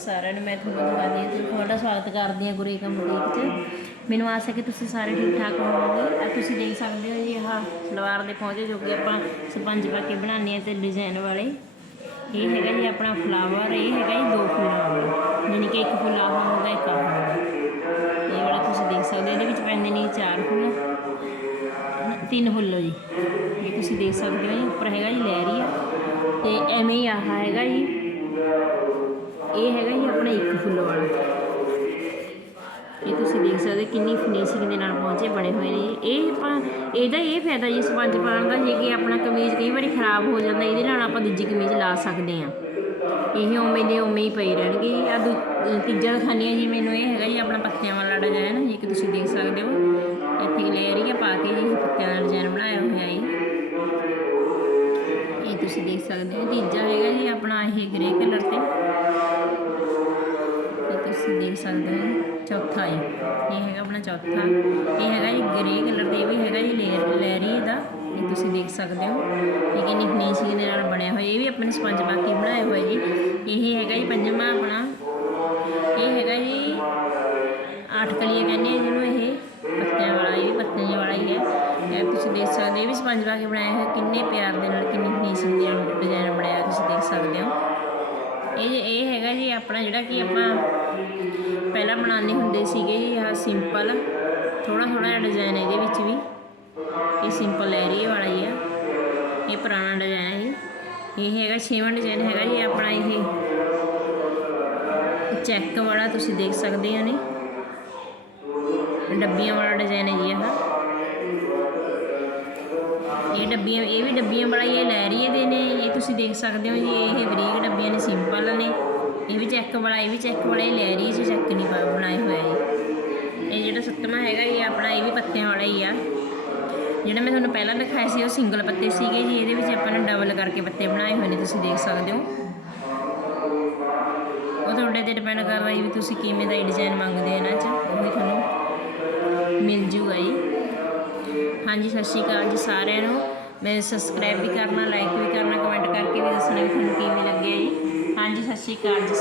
ਸਾਰਿਆਂ ਨੂੰ। मैं ਤੁਹਾਨੂੰ ਦਿਖਾਉਂਦੀ ਹਾਂ, ਤੁਹਾਡਾ ਸਵਾਗਤ ਕਰਦੀ ਹਾਂ ਗੁਰੇਕਮ ਬੁਟੀਕ 'ਚ। ਮੈਨੂੰ ਆਸ ਹੈ ਕਿ ਤੁਸੀਂ ਸਾਰੇ ਠੀਕ ਠਾਕ ਹੋਵੋਗੇ। ਤੁਸੀਂ ਦੇਖ ਸਕਦੇ ਹੋ ਜੀ, ਆਹ ਸਲਵਾਰ ਦੇ ਪਹੁੰਚੇ ਜੋ ਕਿ ਆਪਾਂ ਸਪੰਜ ਪਾ ਕੇ ਬਣਾਉਂਦੇ ਹਾਂ, ਅਤੇ ਡਿਜ਼ਾਈਨ ਵਾਲੇ। ਇਹ ਹੈਗਾ ਜੀ ਆਪਣਾ ਫਲਾਵਰ, ਇਹ ਹੈਗਾ ਜੀ 2 ਫੁੱਲਾਂ ਵਾਲਾ, ਯਾਨੀ ਕਿ 1 ਫੁੱਲ ਆਹ ਹੋਊਗਾ, 1 ਆਹ ਹੋਊਗਾ। ਇਹ ਵਾਲਾ ਤੁਸੀਂ ਦੇਖ ਸਕਦੇ ਹੋ, ਇਹਦੇ ਵਿੱਚ ਪੈਂਦੇ ਨੇ 4 ਫੁੱਲ, 3 ਫੁੱਲ ਜੀ। ਇਹ ਤੁਸੀਂ ਦੇਖ ਸਕਦੇ ਹੋ ਜੀ, ਉੱਪਰ ਹੈਗਾ ਜੀ ਲਹਿਰੀਆ, ਅਤੇ ਐਵੇਂ ਹੀ ਆਹ ਹੈਗਾ ਜੀ, ਇਹ ਹੈਗਾ ਜੀ ਆਪਣਾ 1 ਫੁੱਲ ਵਾਲਾ। ਇਹ ਤੁਸੀਂ ਦੇਖ ਸਕਦੇ ਕਿੰਨੀ ਫਿਨਿਸ਼ਿੰਗ ਦੇ ਨਾਲ ਪਹੁੰਚੇ ਬਣੇ ਹੋਏ ਨੇ। ਇਹ ਆਪਾਂ ਇਹਦਾ ਇਹ ਫਾਇਦਾ ਜੀ ਸਪੰਜ ਪਾਉਣ ਦਾ, ਜੇ ਕਿ ਆਪਣਾ ਕਮੀਜ਼ ਕਈ ਵਾਰੀ ਖਰਾਬ ਹੋ ਜਾਂਦਾ, ਇਹਦੇ ਨਾਲ ਆਪਾਂ ਦੂਜੀ ਕਮੀਜ਼ ਲਾ ਸਕਦੇ ਹਾਂ। ਇਹ ਉਵੇਂ ਦੇ ਉਵੇਂ ਹੀ ਪਏ ਰਹਿਣਗੇ ਜੀ। ਆ ਤੀਜਾ ਦਿਖਾਉਂਦੀ ਹਾਂ ਜੀ, ਮੈਨੂੰ ਇਹ ਹੈਗਾ ਜੀ ਆਪਣਾ ਪੱਤਿਆਂ ਵਾਲਾ ਡਿਜ਼ਾਈਨ, ਜੇ ਕਿ ਤੁਸੀਂ ਦੇਖ ਸਕਦੇ ਹੋ। ਇੱਥੇ ਲੇਅਰੀਆਂ ਪਾ ਕੇ ਜੀ ਪੱਤਿਆਂ ਦਾ ਡਿਜ਼ਾਈਨ ਬਣਾਇਆ ਹੋਇਆ ਜੀ, ਇਹ ਤੁਸੀਂ ਦੇਖ ਸਕਦੇ ਹੋ। ਤੀਜਾ ਹੈਗਾ ਜੀ ਆਪਣਾ ਇਹ ਗ੍ਰੇ ਕਲਰ 'ਤੇ, ਤੁਸੀਂ ਦੇਖ ਸਕਦੇ ਹੋ। ਚੌਥਾ ਜੀ, ਇਹ ਹੈਗਾ ਆਪਣਾ ਚੌਥਾ, ਇਹ ਹੈਗਾ ਜੀ ਗ੍ਰੇ ਕਲਰ 'ਤੇ, ਇਹ ਵੀ ਹੈਗਾ ਜੀ ਲਹਿਰੀ ਦਾ। ਇਹ ਤੁਸੀਂ ਦੇਖ ਸਕਦੇ ਹੋ ਇਹ ਕਿੰਨੀ ਫਿਨਿਸ਼ਿੰਗ ਦੇ ਨਾਲ ਬਣਿਆ ਹੋਇਆ। ਇਹ ਵੀ ਆਪਣੇ ਸਪੰਜ ਪਾ ਕੇ ਬਣਾਏ ਹੋਏ ਜੀ। ਇਹ ਹੈਗਾ ਜੀ ਪੰਜਵਾਂ ਆਪਣਾ, ਇਹ ਹੈਗਾ ਜੀ 8 ਕਲੀਆਂ ਕਹਿੰਦੇ ਆ ਜਿਹਨੂੰ, ਇਹ ਪੱਤਿਆਂ ਵਾਲਾ, ਇਹ ਵੀ ਪੱਤਿਆਂ ਵਾਲਾ ਹੀ ਹੈ। ਇਹ ਤੁਸੀਂ ਦੇਖ ਸਕਦੇ ਹੋ, ਇਹ ਵੀ ਸਪੰਜ ਪਾ ਕੇ ਬਣਾਇਆ ਹੋਇਆ, ਕਿੰਨੇ ਪਿਆਰ ਦੇ ਨਾਲ, ਕਿੰਨੀ ਫਿਨਿਸ਼ਿੰਗ ਦੇ ਨਾਲ ਡਿਜ਼ਾਈਨ ਬਣਾਇਆ, ਤੁਸੀਂ ਦੇਖ ਸਕਦੇ ਹੋ। ਇਹ ਹੈਗਾ ਜੀ ਆਪਣਾ ਜਿਹੜਾ ਕਿ ਆਪਾਂ ਪਹਿਲਾਂ ਬਣਾਉਂਦੇ ਹੁੰਦੇ ਸੀਗੇ ਜੀ, ਆਹ ਸਿੰਪਲ ਥੋੜ੍ਹਾ ਜਿਹਾ ਡਿਜ਼ਾਈਨ ਇਹਦੇ ਵਿੱਚ ਵੀ। ਇਹ ਸਿੰਪਲ ਏਰੀਏ ਵਾਲਾ ਹੀ ਆ, ਇਹ ਪੁਰਾਣਾ ਡਿਜ਼ਾਈਨ ਹੈ ਜੀ। ਇਹ ਹੈਗਾ 6ਵਾਂ ਡਿਜ਼ਾਈਨ ਹੈਗਾ ਜੀ ਆਪਣਾ, ਇਹ ਚੈੱਕ ਵਾਲਾ, ਤੁਸੀਂ ਦੇਖ ਸਕਦੇ ਹੋ ਨੇ, ਡੱਬੀਆਂ ਵਾਲਾ ਡਿਜ਼ਾਈਨ ਹੈ ਜੀ। ਇਹ ਡੱਬੀਆਂ, ਇਹ ਵੀ ਡੱਬੀਆਂ ਵਾਲਾ ਹੀ, ਇਹ ਲਹਿਰੀਏ ਦੇ ਨੇ। ਇਹ ਤੁਸੀਂ ਦੇਖ ਸਕਦੇ ਹੋ ਜੀ, ਇਹ ਬਰੀਕ ਡੱਬੀਆਂ ਨੇ, ਸਿੰਪਲ ਨੇ। ਇਹ ਵੀ ਚੈੱਕ ਵਾਲਾ, ਇਹ ਵੀ ਚੈੱਕ ਵਾਲਾ, ਇਹ ਲਹਿਰੀਏ 'ਚ ਚੈੱਕ ਨਹੀਂ ਬਣਾਏ ਹੋਇਆ ਜੀ। ਇਹ ਜਿਹੜਾ 7ਵਾਂ ਹੈਗਾ ਜੀ ਆਪਣਾ, ਇਹ ਵੀ ਪੱਤਿਆਂ ਵਾਲਾ ਹੀ ਆ। ਜਿਹੜਾ ਮੈਂ ਤੁਹਾਨੂੰ ਪਹਿਲਾਂ ਦਿਖਾਇਆ ਸੀ ਉਹ ਸਿੰਗਲ ਪੱਤੇ ਸੀਗੇ ਜੀ, ਇਹਦੇ ਵਿੱਚ ਆਪਾਂ ਨੇ ਡਬਲ ਕਰਕੇ ਪੱਤੇ ਬਣਾਏ ਹੋਏ ਨੇ, ਤੁਸੀਂ ਦੇਖ ਸਕਦੇ ਹੋ। ਉਹ ਤੁਹਾਡੇ 'ਤੇ ਡਿਪੈਂਡ ਕਰਦਾ ਜੀ ਵੀ ਤੁਸੀਂ ਕਿਵੇਂ ਦਾ ਡਿਜ਼ਾਈਨ ਮੰਗਦੇ ਹੋ ਇਹਨਾਂ 'ਚ, ਉਹ ਵੀ ਤੁਹਾਨੂੰ ਮਿਲ ਜੂਗਾ ਜੀ। ਹਾਂਜੀ, ਸਤਿ ਸ਼੍ਰੀ ਅਕਾਲ ਜੀ ਸਾਰਿਆਂ ਨੂੰ। ਮੈਂ ਸਬਸਕ੍ਰਾਈਬ ਵੀ ਕਰਨਾ, ਲਾਈਕ ਵੀ ਕਰਨਾ, ਕਮੈਂਟ ਕਰਕੇ ਵੀ ਦੱਸਣਾ ਵੀ ਤੁਹਾਨੂੰ ਕਿਵੇਂ ਲੱਗਿਆ ਜੀ। ਹਾਂਜੀ, ਸਤਿ ਸ਼੍ਰੀ ਅਕਾਲ ਜੀ।